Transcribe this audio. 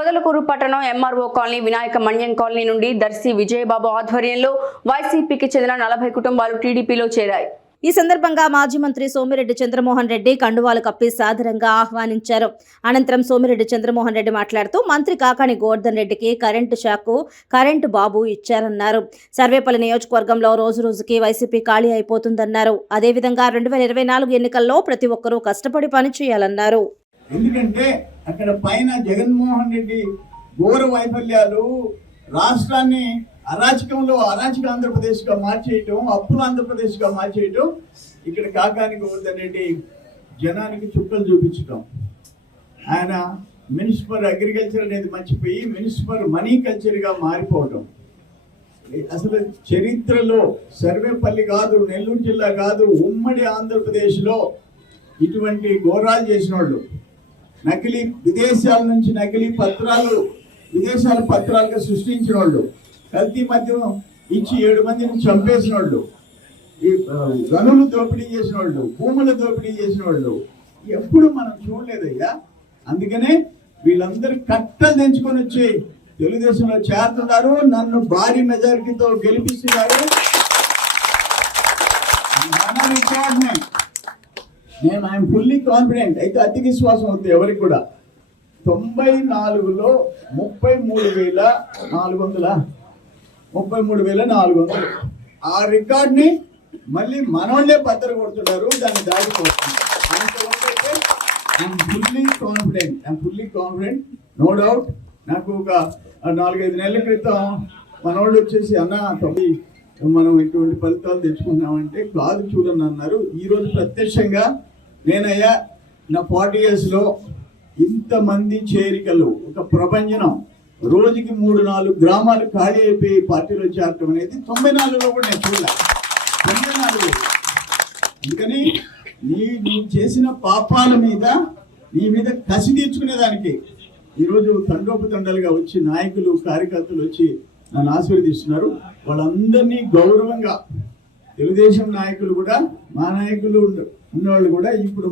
పొదలకూరు పట్టణం MRO colony Vinayaka Manyam colony నుండి దర్శి విజయబాబు ఆధ్వర్యంలో వైసీపీకి చెందిన నలభై కుటుంబాలు టీడీపీలో చేరాయి. ఈ సందర్భంగా మాజీ మంత్రి సోమిరెడ్డి చంద్రమోహన్ రెడ్డి కండువాలు కప్పి సాదరంగా ఆహ్వానించారు. అనంతరం సోమిరెడ్డి చంద్రమోహన్ రెడ్డి మాట్లాడుతూ మంత్రి కాకాని గోవర్ధన్ రెడ్డికి కరెంటు షాకు కరెంటు బాబు ఇచ్చారన్నారు. సర్వేపల్లి నియోజకవర్గంలో రోజు రోజుకి వైసీపీ ఖాళీ అయిపోతుందన్నారు. అదేవిధంగా రెండు వేల ఇరవై నాలుగు ఎన్నికల్లో ప్రతి ఒక్కరూ కష్టపడి పనిచేయాలన్నారు ఎందుకంటే అక్కడ పైన జగన్మోహన్ రెడ్డి ఘోర వైఫల్యాలు రాష్ట్రాన్ని అరాచకంలో అరాచక ఆంధ్రప్రదేశ్గా మార్చేయటం అప్పుల ఆంధ్రప్రదేశ్గా మార్చేయటం. ఇక్కడ కాకాని గోవర్ధన్ రెడ్డి జనానికి చుక్కలు చూపించటం. ఆయన మినిస్టర్ అగ్రికల్చర్ అనేది మర్చిపోయి మున్సిపల్ మనీ కల్చర్గా మారిపోవటం. అసలు చరిత్రలో సర్వేపల్లి కాదు నెల్లూరు జిల్లా కాదు ఉమ్మడి ఆంధ్రప్రదేశ్లో ఇటువంటి ఘోరాలు చేసిన వాళ్ళు నకిలీ విదేశాల నుంచి నకిలీ పత్రాలు విదేశాల పత్రాలుగా సృష్టించిన వాళ్ళు కల్తీ మద్యం ఇచ్చి ఏడు మందిని చంపేసిన వాళ్ళు ఈ గనులు దోపిడీ చేసిన వాళ్ళు భూముల దోపిడీ చేసిన వాళ్ళు ఎప్పుడు మనం చూడలేదయ్యా. అందుకనే వీళ్ళందరూ కట్టలు తెంచుకొని వచ్చి తెలుగుదేశంలో చేరుతున్నారు. నన్ను భారీ మెజారిటీతో గెలిపిస్తున్నారు. మన నేను ఐఎమ్ ఫుల్లీ కాన్ఫిడెంట్ అయితే అతి విశ్వాసం అవుతుంది ఎవరికి కూడా. తొంభై నాలుగులో ముప్పై మూడు వేల నాలుగు వందల ముప్పై మూడు వేల నాలుగు వందలు. ఆ రికార్డ్ని మళ్ళీ మనోళ్ళే బద్దలు కొడుతున్నారు దాన్ని దాడిపోతున్నారు అంతవరకు I'm fully confident I'm fully confident no doubt నాకు ఒక నాలుగైదు నెలల క్రితం మనోళ్ళు వచ్చేసి అన్న తొమ్మిది మనం ఇటువంటి ఫలితాలు తెచ్చుకున్నామంటే కాదు చూడండి అన్నారు ఈరోజు ప్రత్యక్షంగా నేనయ్యా నా ఫార్టీ ఇయర్స్లో ఇంతమంది చేరికలు ఒక ప్రపంచనం రోజుకి మూడు నాలుగు గ్రామాలు ఖాళీ అయిపోయి పార్టీలో చేరటం అనేది తొంభై నాలుగులో కూడా నేను చూడలే. తొంభై నాలుగు. అందుకని నీ నువ్వు చేసిన పాపాల మీద నీ మీద కసి తీర్చుకునేదానికి ఈరోజు తండోపతండాలుగా వచ్చి నాయకులు కార్యకర్తలు వచ్చి నన్ను ఆశీర్వదిస్తున్నారు. వాళ్ళందరినీ గౌరవంగా తెలుగుదేశం నాయకులు కూడా మా నాయకులు ఉన్న- ఉన్నవాళ్ళు కూడా ఇప్పుడు